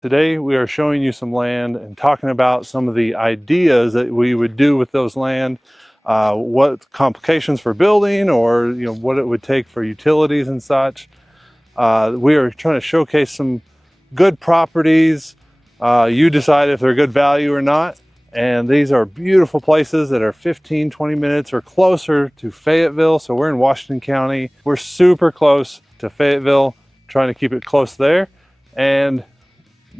Today we are showing you some land and talking about some of the ideas that we would do with those land, what complications for building, or what it would take for utilities and such. We are trying to showcase some good properties. You decide if they're good value or not. And these are beautiful places that are 15-20 minutes or closer to Fayetteville. So we're in Washington County. We're super close to Fayetteville, trying to keep it close there. And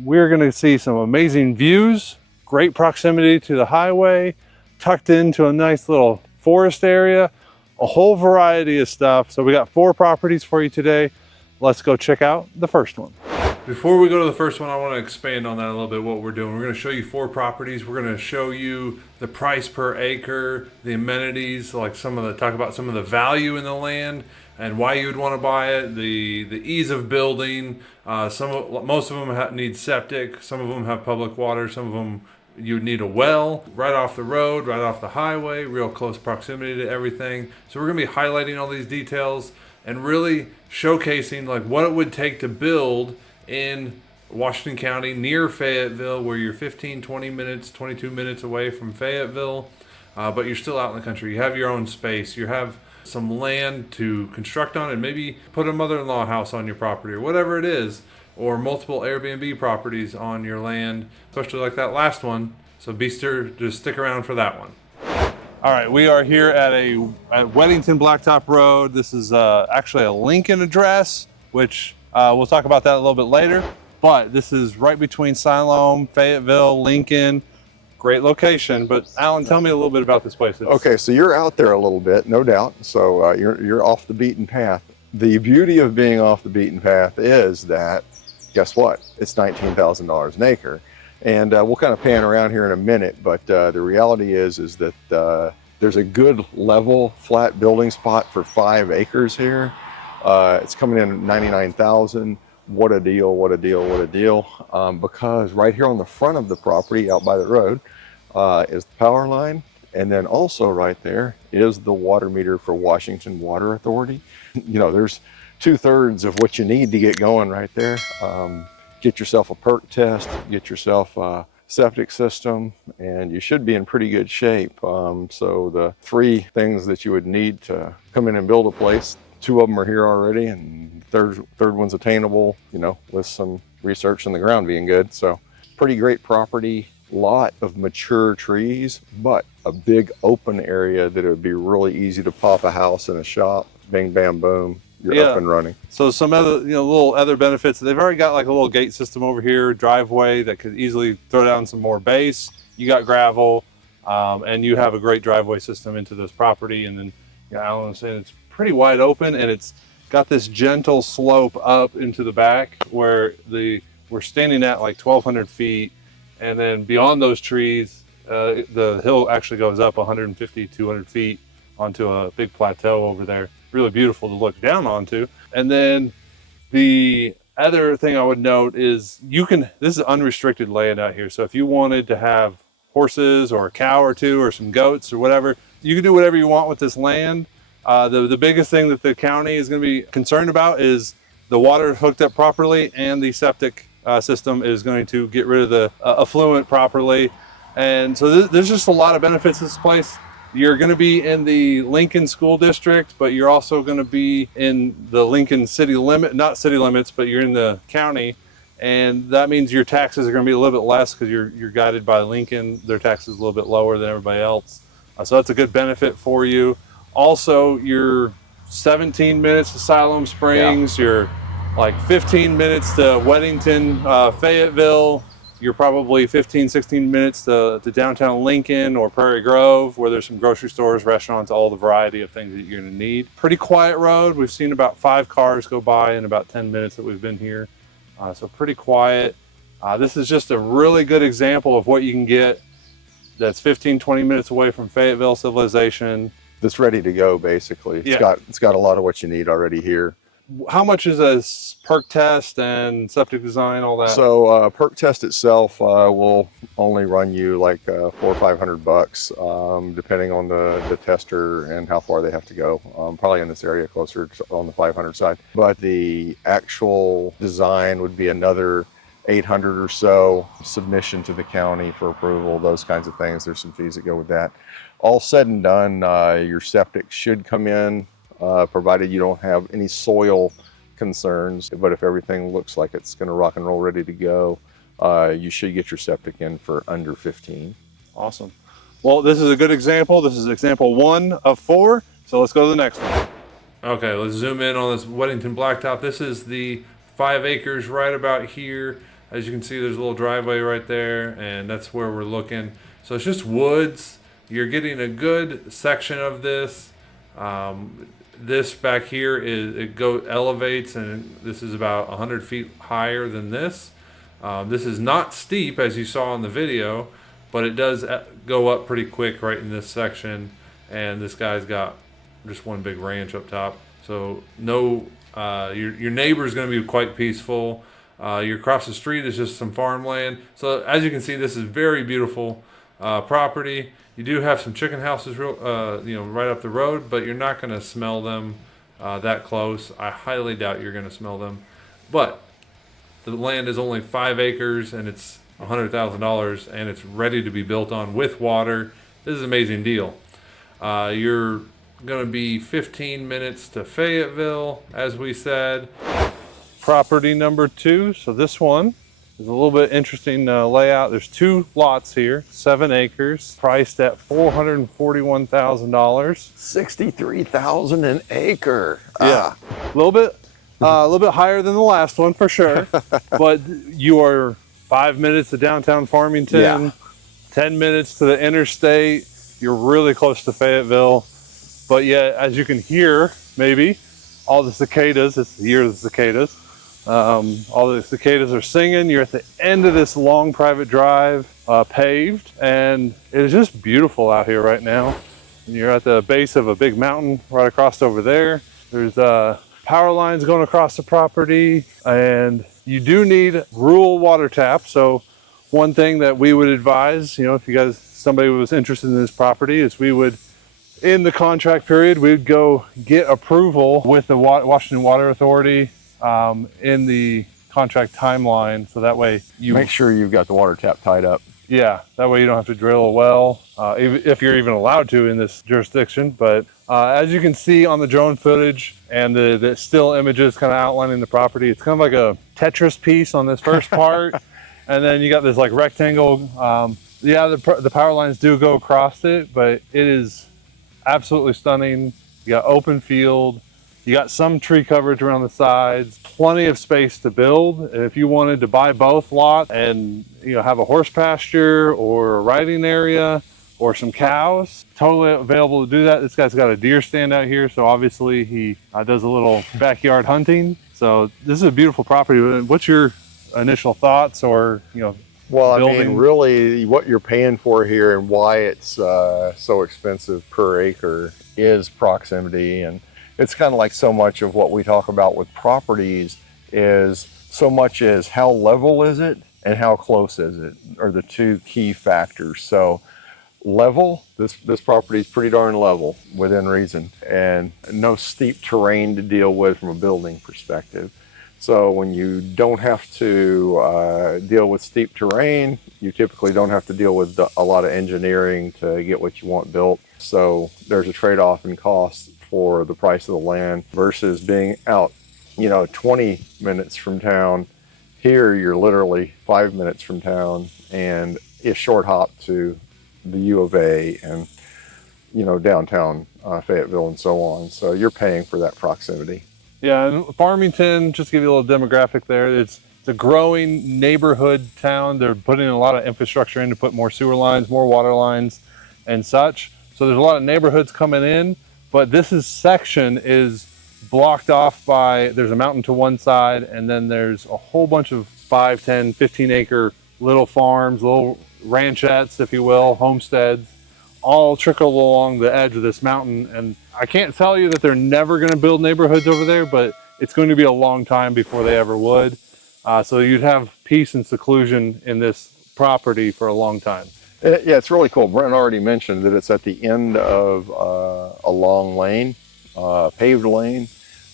we're going to see some amazing views, great proximity to the highway, tucked into a nice little forest area, a whole variety of stuff. So we got 4 properties for you today. Let's go check out the first one. Before we go to the first one, I want to expand on that a little bit, what we're doing. We're going to show you 4 properties. We're going to show you the price per acre, the amenities, like talk about some of the value in the land and why you would want to buy it, the ease of building. Most of them need septic. Some of them have public water. Some of them you would need a well right off the road, right off the highway, real close proximity to everything. So we're going to be highlighting all these details and really showcasing like what it would take to build in Washington County near Fayetteville, where you're 15-20 minutes, 22 minutes away from Fayetteville, but you're still out in the country. You have your own space. You have some land to construct on and maybe put a mother-in-law house on your property or whatever it is, or multiple Airbnb properties on your land, especially like that last one. So be sure to stick around for that one. All right, we are here at Weddington Blacktop Road. This is actually a Lincoln address, which we'll talk about that a little bit later. But this is right between Siloam, Fayetteville, Lincoln. Great location. But Alan, tell me a little bit about this place. Okay, so you're out there a little bit, no doubt. So you're off the beaten path. The beauty of being off the beaten path is that, guess what? It's $19,000 an acre. And we'll kind of pan around here in a minute, but the reality is that there's a good level flat building spot for 5 acres here. It's coming in at $99,000. What a deal, what a deal, what a deal. Because right here on the front of the property out by the road is the power line. And then also right there is the water meter for Washington Water Authority. There's 2/3 of what you need to get going right there. Get yourself a perk test, get yourself a septic system, and you should be in pretty good shape. So the 3 things that you would need to come in and build a place, 2 of them are here already, and third one's attainable, with some research in the ground being good. So pretty great property, lot of mature trees, but a big open area that it would be really easy to pop a house and a shop, bing, bam, boom. You're up and running. So some other, little other benefits. They've already got like a little gate system over here, driveway that could easily throw down some more base. You got gravel, and you have a great driveway system into this property. And then, Alan was saying it's pretty wide open, and it's got this gentle slope up into the back where we're standing at like 1,200 feet, and then beyond those trees, the hill actually goes up 150, 200 feet onto a big plateau over there. Really beautiful to look down onto. And then the other thing I would note is this is unrestricted land out here. So if you wanted to have horses or a cow or 2 or some goats or whatever, you can do whatever you want with this land. The biggest thing that the county is going to be concerned about is the water hooked up properly, and the septic system is going to get rid of the effluent properly. And so there's just a lot of benefits to this place. You're going to be in the Lincoln School District, but you're also going to be in the Lincoln city limit, not city limits, but you're in the county. And that means your taxes are going to be a little bit less because you're guided by Lincoln. Their taxes a little bit lower than everybody else. So that's a good benefit for you. Also, you're 17 minutes to Siloam Springs. Yeah. You're like 15 minutes to Weddington, Fayetteville. You're probably 15-16 minutes to downtown Lincoln or Prairie Grove, where there's some grocery stores, restaurants, all the variety of things that you're going to need. Pretty quiet road. We've seen about 5 cars go by in about 10 minutes that we've been here. So pretty quiet. This is just a really good example of what you can get that's 15-20 minutes away from Fayetteville civilization. That's ready to go, basically. It's got a lot of what you need already here. How much is a perk test and septic design, all that? So perk test itself will only run you like $400 or $500, depending on the tester and how far they have to go. Probably in this area closer on the 500 side. But the actual design would be another $800 or so, submission to the county for approval, those kinds of things. There's some fees that go with that. All said and done, your septic should come in, provided you don't have any soil concerns. But if everything looks like it's going to rock and roll, ready to go, you should get your septic in for under 15. Awesome. Well, this is a good example. This is example 1 of 4. So let's go to the next one. Okay, let's zoom in on this Weddington blacktop. This is the 5 acres right about here. As you can see, there's a little driveway right there, and that's where we're looking. So it's just woods. You're getting a good section of this. This back here elevates, and this is about 100 feet higher than this. This is not steep, as you saw in the video, but it does go up pretty quick right in this section. And this guy's got just one big ranch up top. So your neighbor's going to be quite peaceful. You're across the street is just some farmland. So as you can see, this is very beautiful property. You do have some chicken houses right up the road, but you're not going to smell them that close. I highly doubt you're going to smell them. But the land is only 5 acres, and it's $100,000, and it's ready to be built on with water. This is an amazing deal. You're going to be 15 minutes to Fayetteville, as we said. Property number 2. So this one is a little bit interesting layout. There's 2 lots here, 7 acres, priced at $441,000. $63,000 an acre. Yeah, a little bit higher than the last one for sure. But you are 5 minutes to downtown Farmington, 10 minutes to the interstate. You're really close to Fayetteville. But yet, as you can hear, maybe, all the cicadas, it's the year of the cicadas. All the cicadas are singing. You're at the end of this long private drive, paved, and it is just beautiful out here right now. And you're at the base of a big mountain right across over there. There's power lines going across the property, and you do need rural water tap. So one thing that we would advise, if somebody was interested in this property, is we would, in the contract period, we'd go get approval with the Washington Water Authority in the contract timeline. So that way you make sure you've got the water tap tied up. Yeah, that way you don't have to drill a well, if you're even allowed to in this jurisdiction. But as you can see on the drone footage and the still images kind of outlining the property, it's kind of like a Tetris piece on this first part. And then you got this like rectangle. The power lines do go across it, but it is absolutely stunning. You got open field. You got some tree coverage around the sides, plenty of space to build. If you wanted to buy both lots and have a horse pasture or a riding area or some cows, totally available to do that. This guy's got a deer stand out here, so obviously he does a little backyard hunting. So this is a beautiful property. What's your initial thoughts or Well, building? I mean, really what you're paying for here and why it's so expensive per acre is proximity. And it's kind of like so much of what we talk about with properties is so much as how level is it and how close is it are the 2 key factors. So level, this property is pretty darn level within reason, and no steep terrain to deal with from a building perspective. So when you don't have to deal with steep terrain, you typically don't have to deal with a lot of engineering to get what you want built. So there's a trade-off in cost for the price of the land versus being out, 20 minutes from town. Here, you're literally 5 minutes from town and a short hop to the U of A and, downtown Fayetteville and so on. So you're paying for that proximity. Yeah, and Farmington, just to give you a little demographic there, it's a growing neighborhood town. They're putting a lot of infrastructure in to put more sewer lines, more water lines and such. So there's a lot of neighborhoods coming in, but this section is blocked off by, there's a mountain to one side, and then there's a whole bunch of 5, 10, 15 acre little farms, little ranchettes, if you will, homesteads, all trickle along the edge of this mountain. And I can't tell you that they're never going to build neighborhoods over there, but it's going to be a long time before they ever would. So you'd have peace and seclusion in this property for a long time. Yeah, it's really cool. Brent already mentioned that it's at the end of a long lane, paved lane.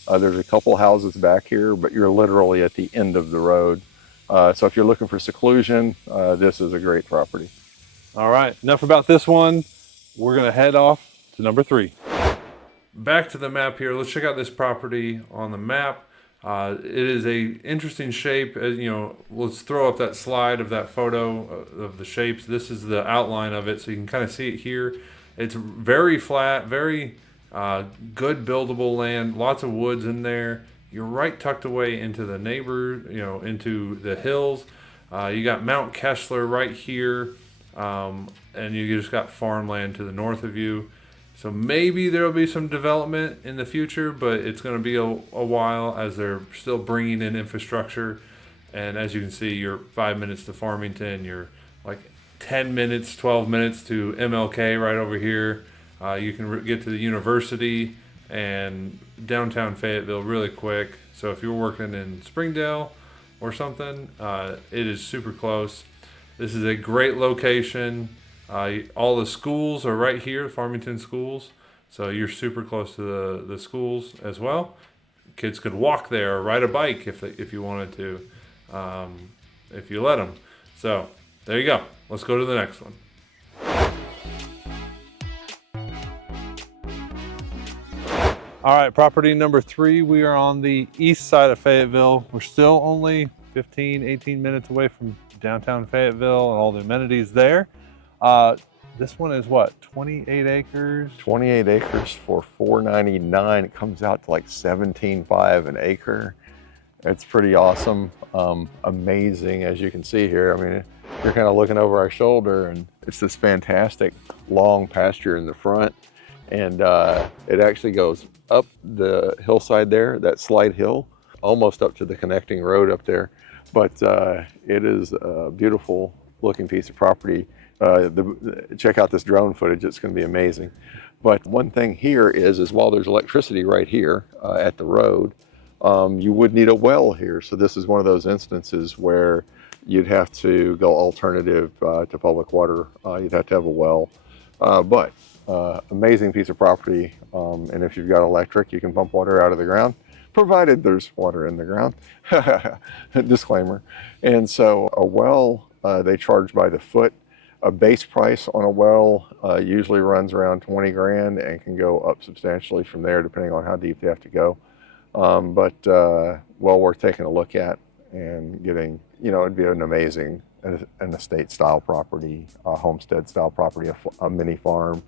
There's a couple houses back here, but you're literally at the end of the road. So if you're looking for seclusion, this is a great property. All right, enough about this one. We're gonna head off to number 3. Back to the map here. Let's check out this property on the map. It is a interesting shape. Let's throw up that slide of that photo of the shapes. This is the outline of it, so you can kind of see it here. It's very flat, very good buildable land. Lots of woods in there. You're right tucked away into the into the hills. You got Mount Kessler right here, and you just got farmland to the north of you. So maybe there'll be some development in the future, but it's going to be a while as they're still bringing in infrastructure. And as you can see, you're 5 minutes to Farmington. You're like 10 minutes, 12 minutes to MLK right over here. You can get to the university and downtown Fayetteville really quick. So if you're working in Springdale or something, it is super close. This is a great location. All the schools are right here, Farmington schools. So you're super close to the schools as well. Kids could walk there or ride a bike if you wanted to, if you let them. So there you go. Let's go to the next one. All right, property number 3. We are on the east side of Fayetteville. We're still only 15, 18 minutes away from downtown Fayetteville and all the amenities there. This one is what, 28 acres? 28 acres for $499. It comes out to like $17.5 an acre. It's pretty awesome. Amazing, as you can see here. I mean, you're kind of looking over our shoulder, and it's this fantastic long pasture in the front. And it actually goes up the hillside there, that slight hill, almost up to the connecting road up there. But it is a beautiful looking piece of property. Check out this drone footage, it's going to be amazing. But one thing here is while there's electricity right here at the road, you would need a well here. So this is one of those instances where you'd have to go alternative to public water. You'd have to have a well. But amazing piece of property. And if you've got electric, you can pump water out of the ground, provided there's water in the ground. Disclaimer. And so a well, they charge by the foot. A base price on a well usually runs around 20 grand and can go up substantially from there depending on how deep they have to go. But well worth taking a look at and getting, it'd be an amazing, an estate style property, a homestead style property, a mini farm,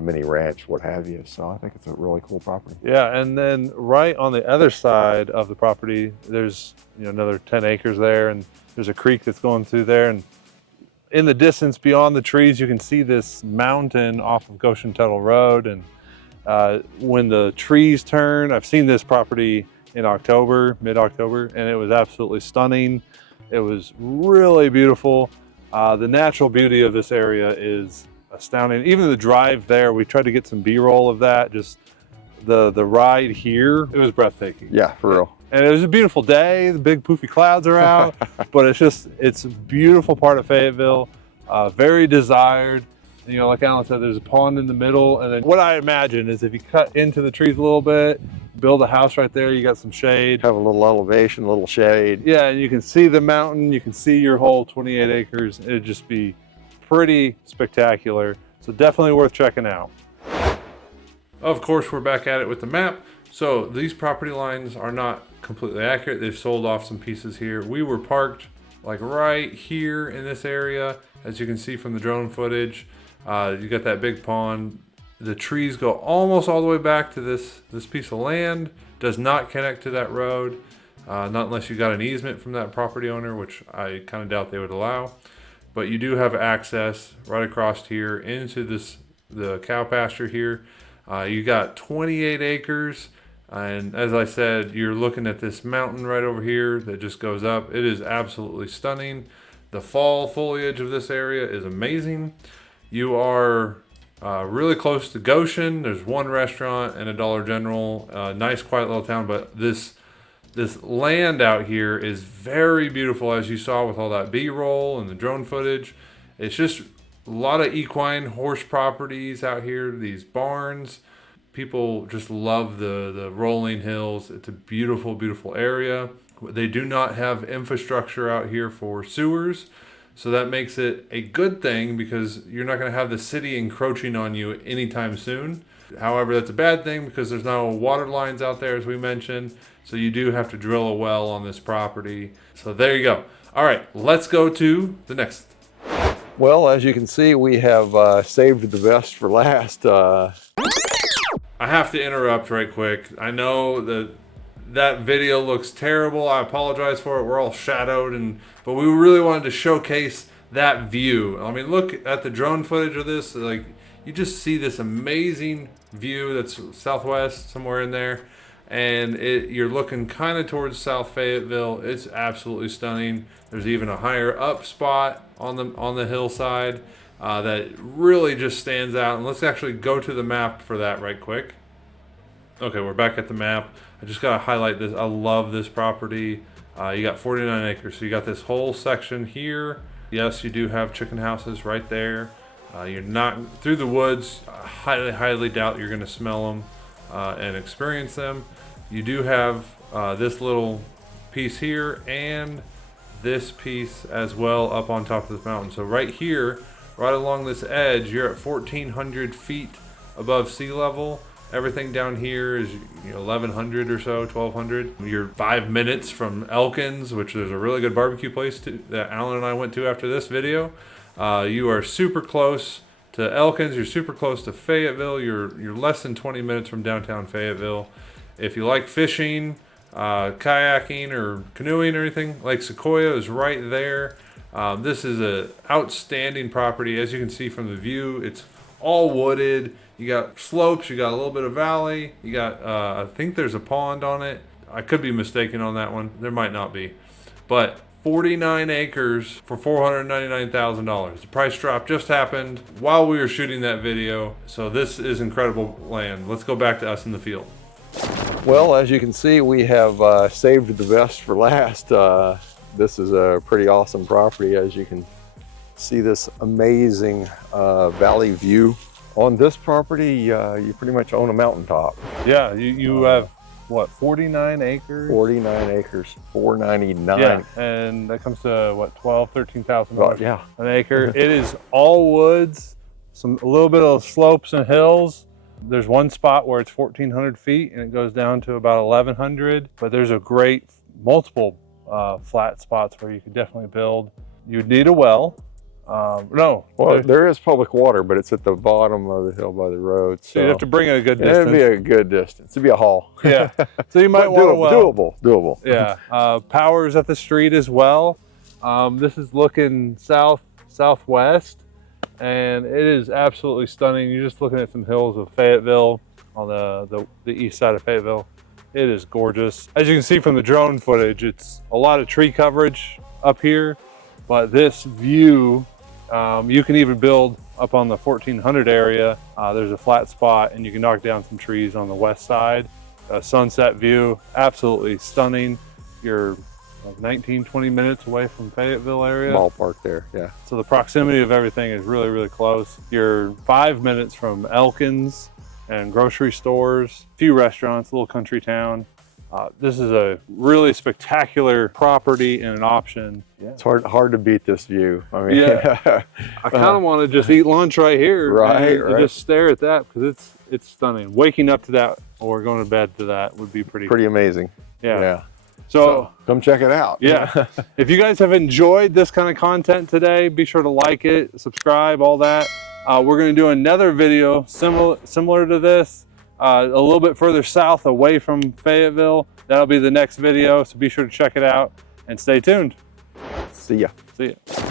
mini ranch, what have you. So I think it's a really cool property. Yeah, and then right on the other side of the property, there's another 10 acres there, and there's a creek that's going through there, and in the distance beyond the trees, you can see this mountain off of Goshen Tuttle Road. And when the trees turn, I've seen this property in October, mid-October, and it was absolutely stunning. It was really beautiful. The natural beauty of this area is astounding. Even the drive there, we tried to get some B-roll of that. Just the ride here, it was breathtaking. Yeah, for real. And it was a beautiful day. The big poofy clouds are out, but it's a beautiful part of Fayetteville, very desired. Like Alan said, there's a pond in the middle. And then what I imagine is if you cut into the trees a little bit, build a house right there, you got some shade. Have a little elevation, a little shade. Yeah, and you can see the mountain, you can see your whole 28 acres. It'd just be pretty spectacular. So definitely worth checking out. Of course, we're back at it with the map. So these property lines are not completely accurate. They've sold off some pieces here. We were parked like right here in this area, as you can see from the drone footage. You got that big pond. The trees go almost all the way back to this piece of land. Does not connect to that road, not unless you got an easement from that property owner, which I kind of doubt they would allow. But you do have access right across here into the cow pasture here. You got 28 acres. And as I said, you're looking at this mountain right over here that just goes up. It is absolutely stunning. The fall foliage of this area is amazing. You are really close to Goshen. There's one restaurant and a Dollar General. Nice, quiet little town. But this land out here is very beautiful, as you saw with all that B-roll and the drone footage. It's just a lot of equine horse properties out here, these barns. People just love the rolling hills. It's a beautiful, beautiful area. They do not have infrastructure out here for sewers, so that makes it a good thing because you're not going to have the city encroaching on you anytime soon. However, that's a bad thing because there's no water lines out there, as we mentioned, so you do have to drill a well on this property. So there you go. All right, let's go to the next. Well, as you can see, we have saved the best for last. I have to interrupt right quick. I know that video looks terrible. I apologize for it. We're all shadowed, but we really wanted to showcase that view. I mean, look at the drone footage of this. Like, you just see this amazing view that's southwest, somewhere in there, and you're looking kind of towards South Fayetteville. It's absolutely stunning. There's even a higher up spot on the hillside that really just stands out. And let's actually go to the map for that right quick. Okay, we're back at the map. I just gotta highlight this. I love this property. You got 49 acres, so you got this whole section here. Yes, you do have chicken houses right there. You're not through the woods. I highly doubt you're gonna smell them and experience them. You do have this little piece here and this piece as well up on top of this mountain. So right here, right along this edge, you're at 1,400 feet above sea level. Everything down here is 1,100 or so, 1,200. You're 5 minutes from Elkins, which is a really good barbecue place that Alan and I went to after this video. You are super close to Elkins. You're super close to Fayetteville. You're less than 20 minutes from downtown Fayetteville. If you like fishing, kayaking, or canoeing or anything, Lake Sequoia is right there. This is an outstanding property. As you can see from the view, it's all wooded. You got slopes, you got a little bit of valley, you got, I think there's a pond on it. I could be mistaken on that one. There might not be. But 49 acres for $499,000. The price drop just happened while we were shooting that video. So this is incredible land. Let's go back to us in the field. Well, as you can see, we have saved the best for last. This is a pretty awesome property. As you can see, this amazing valley view. On this property, you pretty much own a mountaintop. Yeah, you have, what, 49 acres? 49 acres, $499. Yeah, and that comes to, what, $13,000 yeah. an acre. It is all woods, a little bit of slopes and hills. There's one spot where it's 1,400 feet and it goes down to about 1,100, but there's a great multiple flat spots where you could definitely build. You'd need a well. No. Well, there is public water, but it's at the bottom of the hill by the road. So you'd have to bring it a good distance. It'd be a good distance. It'd be a haul. Yeah. So you might want a well. Doable. Yeah. Power's at the street as well. This is looking southwest, and it is absolutely stunning. You're just looking at some hills of Fayetteville on the east side of Fayetteville. It is gorgeous. As you can see from the drone footage, it's a lot of tree coverage up here, but this view, you can even build up on the 1,400 area. There's a flat spot and you can knock down some trees on the west side. A sunset view, absolutely stunning. You're 19, 20 minutes away from Fayetteville area. Ballpark there, yeah. So the proximity of everything is really, really close. You're 5 minutes from Elkins and grocery stores, a few restaurants, a little country town. This is a really spectacular property and an option. Yeah. It's hard to beat this view. I mean, yeah. I kind of want to just eat lunch right here, and just stare at that because it's stunning. Waking up to that or going to bed to that would be pretty amazing. Yeah. So come check it out. Yeah. If you guys have enjoyed this kind of content today, be sure to like it, subscribe, all that. We're going to do another video similar to this. A little bit further south away from Fayetteville. That'll be the next video, so be sure to check it out and stay tuned. See ya. See ya.